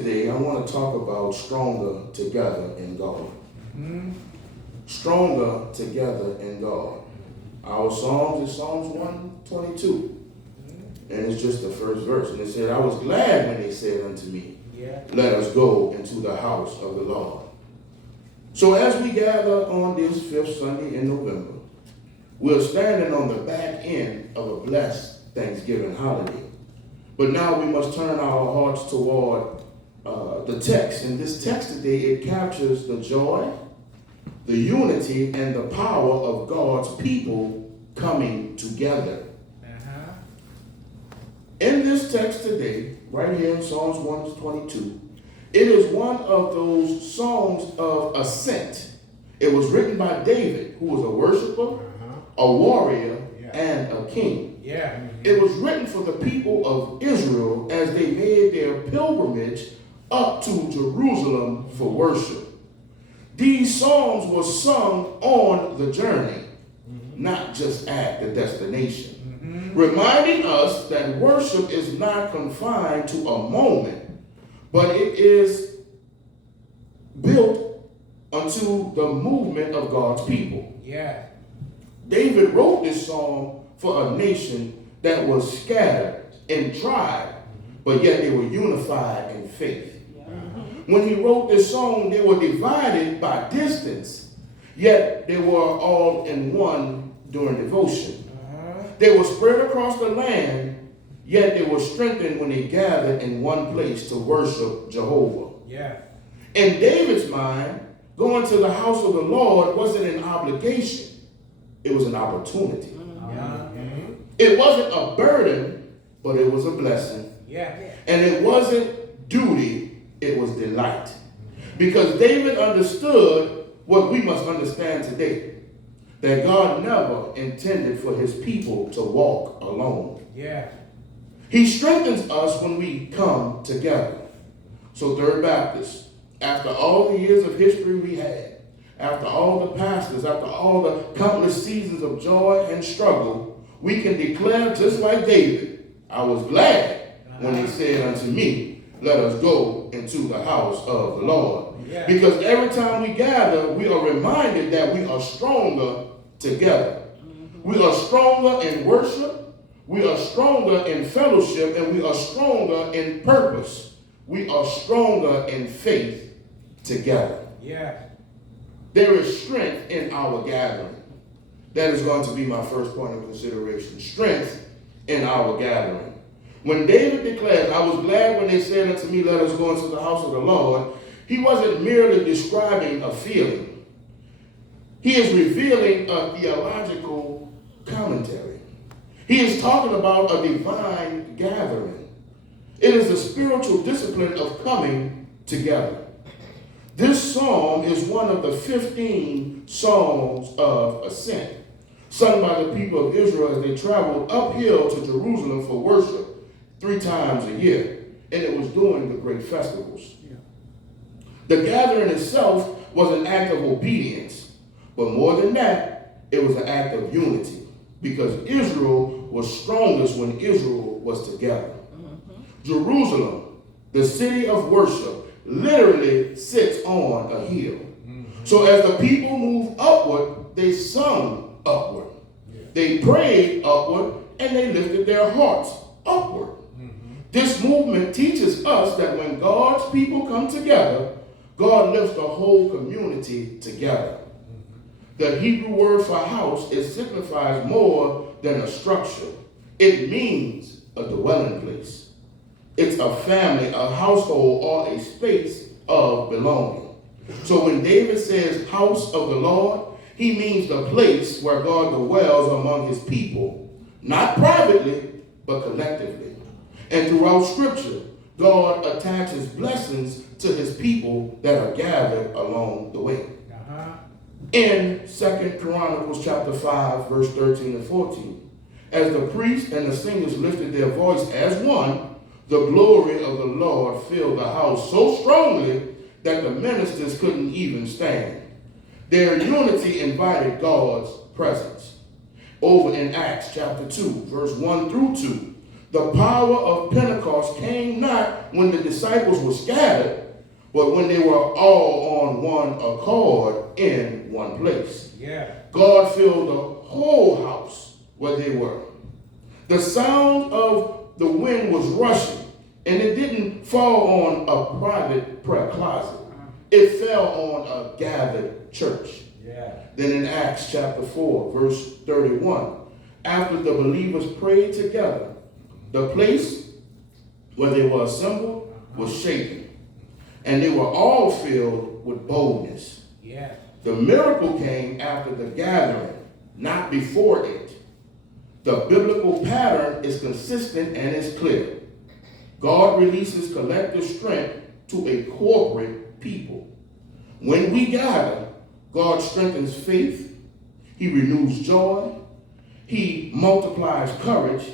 Today, I want to talk about stronger together in God. Stronger together in God. Our Psalms is Psalms 122. And it's just the first verse. And it said, I was glad when they said unto me, let us go into the house of the Lord. So as we gather on this fifth Sunday in November, we're standing on the back end of a blessed Thanksgiving holiday. But now we must turn our hearts toward the text. In this text today, it captures the joy, the unity, and the power of God's people coming together. In this text today, right here in Psalms 122, it is one of those songs of ascent. It was written by David, who was a worshiper, a warrior, and a king. It was written for the people of Israel as they made their pilgrimage up to Jerusalem for worship. These songs were sung on the journey, not just at the destination, reminding us that worship is not confined to a moment, but it is built unto the movement of God's people. David wrote this song for a nation that was scattered in tribe, but yet they were unified in faith. When he wrote this song, they were divided by distance, yet they were all in one during devotion. They were spread across the land, yet they were strengthened when they gathered in one place to worship Jehovah. In David's mind, going to the house of the Lord wasn't an obligation. It was an opportunity. It wasn't a burden, but it was a blessing. And it wasn't duty, it was delight. Because David understood what we must understand today, that God never intended for his people to walk alone. He strengthens us when we come together. So Third Baptist, after all the years of history we had, after all the pastors, after all the countless seasons of joy and struggle, we can declare just like David, I was glad when they said unto me, let us go into the house of the Lord. Because every time we gather, we are reminded that we are stronger together. We are stronger in worship, we are stronger in fellowship, and we are stronger in purpose. We are stronger in faith together. There is strength in our gathering. That is going to be my first point of consideration. Strength in our gathering. When David declares, I was glad when they said unto me, let us go into the house of the Lord, he wasn't merely describing a feeling. He is revealing a theological commentary. He is talking about a divine gathering. It is the spiritual discipline of coming together. This psalm is one of the 15 songs of ascent, sung by the people of Israel as they traveled uphill to Jerusalem for worship 3 times a year, and it was during the great festivals. The gathering itself was an act of obedience, but more than that, it was an act of unity, because Israel was strongest when Israel was together. Jerusalem, the city of worship, literally sits on a hill. So as the people moved upward, they sung upward. They prayed upward, and they lifted their hearts upward. This movement teaches us that when God's people come together, God lifts the whole community together. The Hebrew word for house, it signifies more than a structure. It means a dwelling place. It's a family, a household, or a space of belonging. So when David says house of the Lord, he means the place where God dwells among his people, not privately, but collectively. And throughout Scripture, God attaches blessings to his people that are gathered along the way. In 2 Chronicles chapter 5, verse 13 and 14, as the priests and the singers lifted their voice as one, the glory of the Lord filled the house so strongly that the ministers couldn't even stand. Their unity invited God's presence. Over in Acts chapter 2, verse 1 through 2, The power of Pentecost came not when the disciples were scattered, but when they were all on one accord in one place. Yeah. God filled the whole house where they were. The sound of the wind was rushing, and it didn't fall on a private prayer closet. It fell on a gathered church. Yeah. Then in Acts chapter 4, verse 31, after the believers prayed together, the place where they were assembled was shaken, and they were all filled with boldness. Yeah. The miracle came after the gathering, not before it. The biblical pattern is consistent and is clear. God releases collective strength to a corporate people. When we gather, God strengthens faith, he renews joy, he multiplies courage,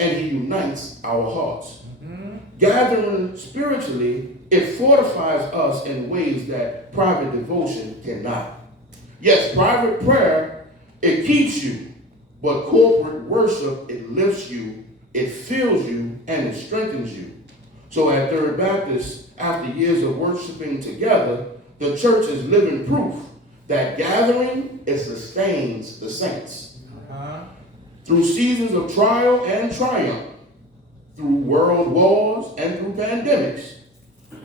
and he unites our hearts. Mm-hmm. Gathering spiritually, it fortifies us in ways that private devotion cannot. Yes, private prayer, it keeps you, but corporate worship, it lifts you, it fills you, and it strengthens you. So at Third Baptist, after years of worshiping together, the church is living proof that gathering, it sustains the saints. Uh-huh. Through seasons of trial and triumph, through world wars and through pandemics,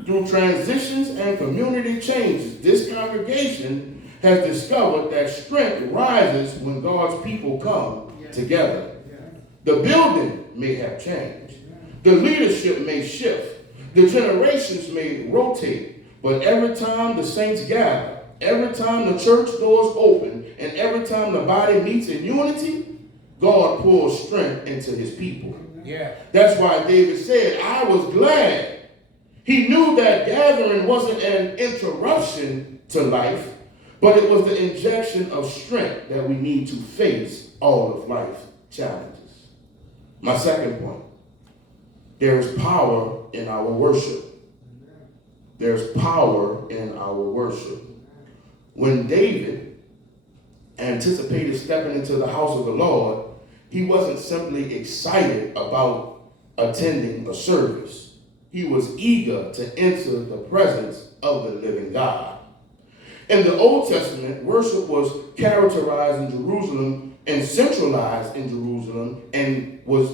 through transitions and community changes, this congregation has discovered that strength rises when God's people come together. The building may have changed. The leadership may shift. The generations may rotate. But every time the saints gather, every time the church doors open, and every time the body meets in unity, God pours strength into his people. Yeah. That's why David said, I was glad. He knew that gathering wasn't an interruption to life, but it was the injection of strength that we need to face all of life's challenges. My second point, there is power in our worship. There's power in our worship. When David anticipated stepping into the house of the Lord, he wasn't simply excited about attending a service. He was eager to enter the presence of the living God. In the Old Testament, worship was characterized in Jerusalem and centralized in Jerusalem and was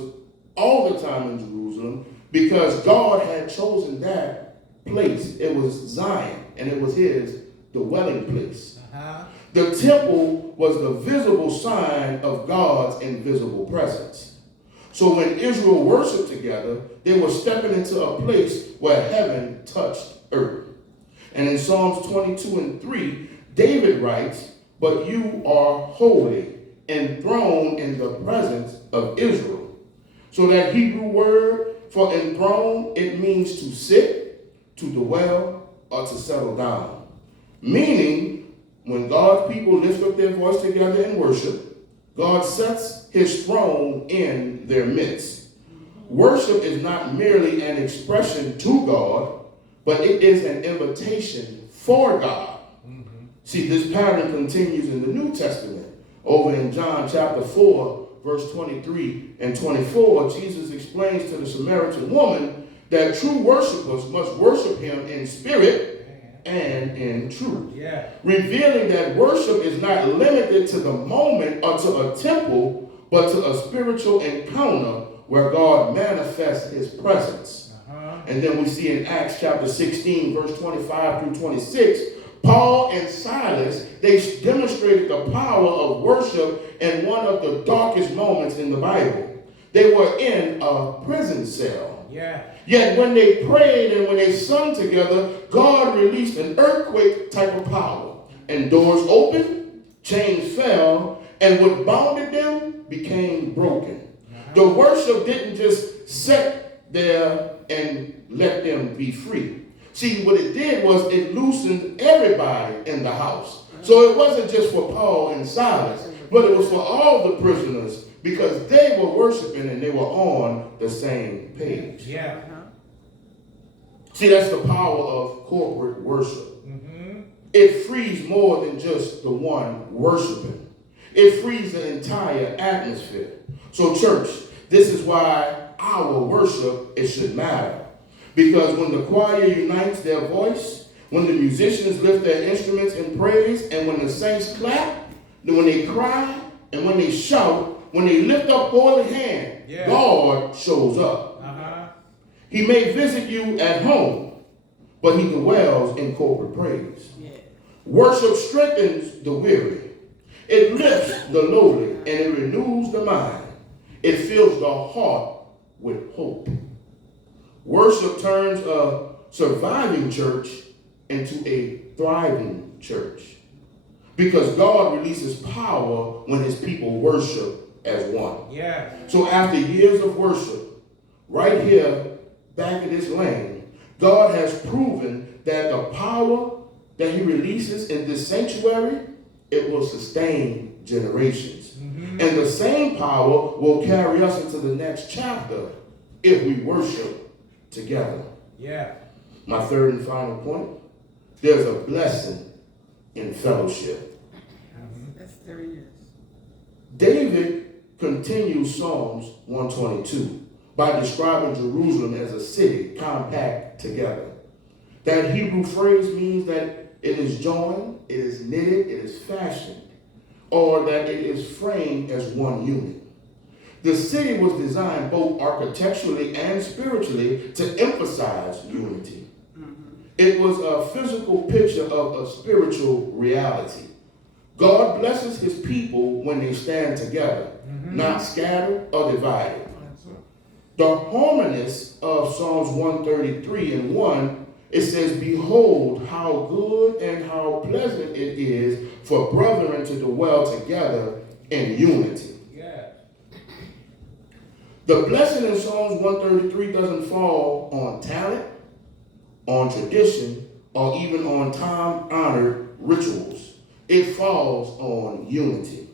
all the time in Jerusalem because God had chosen that place. It was Zion, and it was his dwelling place. Uh-huh. The temple was the visible sign of God's invisible presence. So when Israel worshiped together, they were stepping into a place where heaven touched earth. And in Psalms 22:3, David writes, but you are holy, enthroned in the presence of Israel. So that Hebrew word for enthroned, it means to sit, to dwell, or to settle down. Meaning, when God's people lift up their voice together in worship, God sets his throne in their midst. Worship is not merely an expression to God, but it is an invitation for God. Mm-hmm. See, this pattern continues in the New Testament. Over in John chapter 4, verse 23 and 24, Jesus explains to the Samaritan woman that true worshipers must worship him in spirit and in truth. Yeah. Revealing that worship is not limited to the moment or to a temple, but to a spiritual encounter where God manifests his presence. Uh-huh. And then we see in Acts chapter 16, verse 25 through 26, Paul and Silas, they demonstrated the power of worship in one of the darkest moments in the Bible. They were in a prison cell. Yeah. Yet when they prayed and when they sung together, God released an earthquake type of power. And doors opened, chains fell, and what bounded them became broken. Uh-huh. The worship didn't just sit there and let them be free. See, what it did was it loosened everybody in the house. So it wasn't just for Paul and Silas, but it was for all the prisoners because they were worshiping and they were on the same page. Yeah. See, that's the power of corporate worship. Mm-hmm. It frees more than just the one worshiping. It frees the entire atmosphere. So church, this is why our worship, it should matter. Because when the choir unites their voice, when the musicians lift their instruments in praise, and when the saints clap, when they cry, and when they shout, when they lift up holy hand, God shows up. He may visit you at home, but he dwells in corporate praise. Worship strengthens the weary. It lifts the lowly, and it renews the mind. It fills the heart with hope. Worship turns a surviving church into a thriving church, because God releases power when his people worship as one. So after years of worship, right here, back in this lane, God has proven that the power that he releases in this sanctuary, it will sustain generations. And the same power will carry us into the next chapter if we worship together. My third and final point, there's a blessing in fellowship. That's 30 years. David continues Psalms 122 by describing Jerusalem as a city compact together. That Hebrew phrase means that it is joined, it is knitted, it is fashioned, or that it is framed as one unit. The city was designed both architecturally and spiritually to emphasize unity. It was a physical picture of a spiritual reality. God blesses his people when they stand together, not scattered or divided. The harmonies of Psalms 133 and 1, it says, behold, how good and how pleasant it is for brethren to dwell together in unity. The blessing in Psalms 133 doesn't fall on talent, on tradition, or even on time-honored rituals. It falls on unity.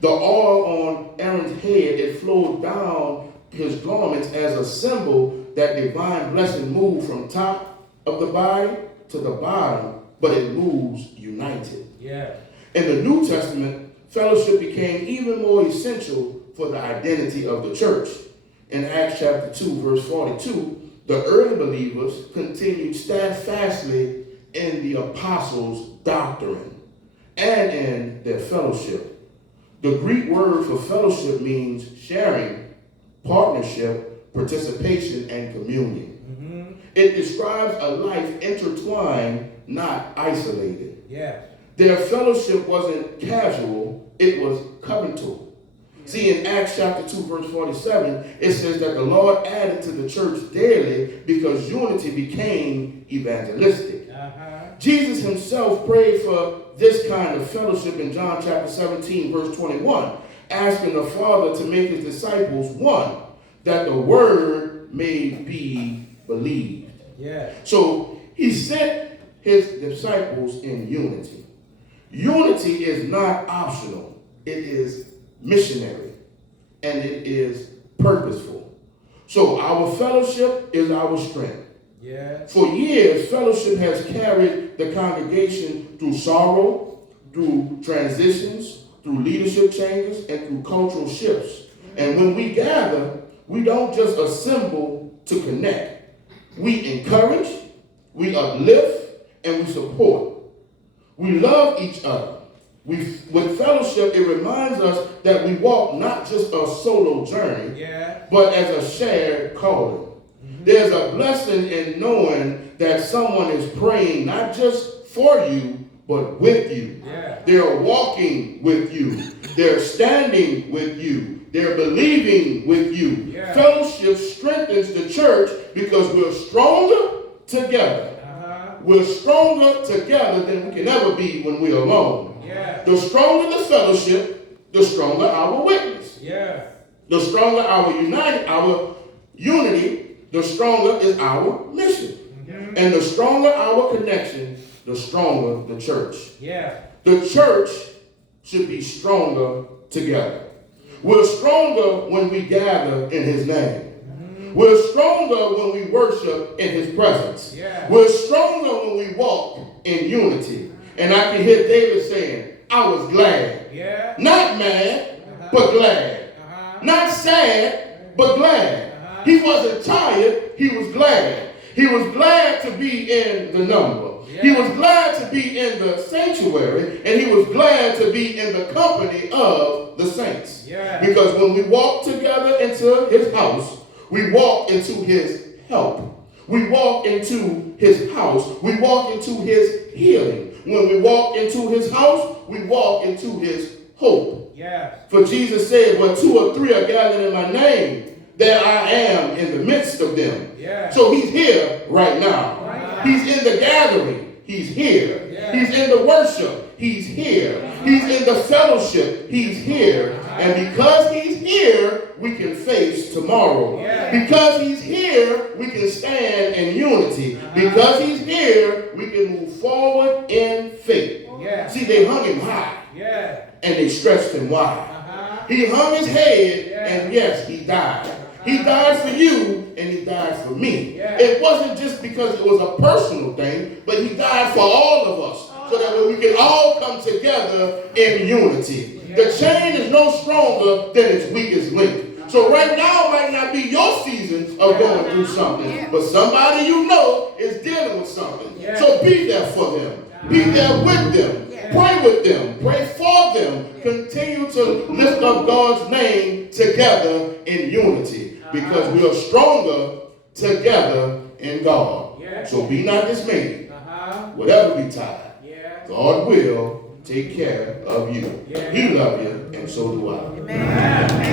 The oil on Aaron's head, it flowed down his garments as a symbol that divine blessing moved from top of the body to the bottom, but it moves united. In the New Testament, fellowship became even more essential for the identity of the church. In Acts chapter 2, verse 42, the early believers continued steadfastly in the apostles' doctrine and in their fellowship. The Greek word for fellowship means sharing, partnership, participation, and communion. It describes a life intertwined, not isolated. Their fellowship wasn't casual, it was covenantal. See, in Acts chapter 2, verse 47, it says that the Lord added to the church daily because unity became evangelistic. Jesus himself prayed for this kind of fellowship in John chapter 17, verse 21, asking the Father to make his disciples one, that the word may be believed. So he sent his disciples in unity. Unity is not optional. It is missionary, and it is purposeful. So our fellowship is our strength. For years, fellowship has carried the congregation through sorrow, through transitions, through leadership changes, and through cultural shifts. And when we gather, we don't just assemble to connect. We encourage, we uplift, and we support. We love each other. With fellowship, it reminds us that we walk not just a solo journey, but as a shared calling. There's a blessing in knowing that someone is praying not just for you, but with you. They're walking with you. They're standing with you. They're believing with you. Fellowship strengthens the church because we're stronger together. We're stronger together than we can ever be when we're alone. The stronger the fellowship, the stronger our witness. The stronger our unity, the stronger is our mission. And the stronger our connection, the stronger the church. The church should be stronger together. We're stronger when we gather in his name. We're stronger when we worship in his presence. We're stronger when we walk in unity. And I can hear David saying, I was glad. Not mad, but glad. Not sad, but glad. He wasn't tired, he was glad. He was glad to be in the number. He was glad to be in the sanctuary, and he was glad to be in the company of the saints. Because when we walk together into his house, we walk into his help. We walk into his house. We walk into his healing. When we walk into his house, we walk into his hope. For Jesus said, "Where two or three are gathered in my name, there I am in the midst of them." So he's here right now. He's in the gathering. He's here. He's in the worship. He's here. He's in the fellowship. He's here. And because he's here, we can face tomorrow. Because he's here, we can stand in unity. Because he's here, we can move forward in faith. See, they hung him high. And they stretched him wide. He hung his head, and yes, he died. He died for you, and he died for me. It wasn't just because it was a personal thing, but he died for all of us, so that we can all come together in unity. The chain is no stronger than its weakest link. So right now might not be your season of going through something, but somebody you know is dealing with something. So be there for them. Be there with them. Pray with them. Pray for them. Continue to lift up God's name together in unity, because we are stronger together in God. So be not dismayed. Whatever betide, God will take care of you. He loves you, and so do I.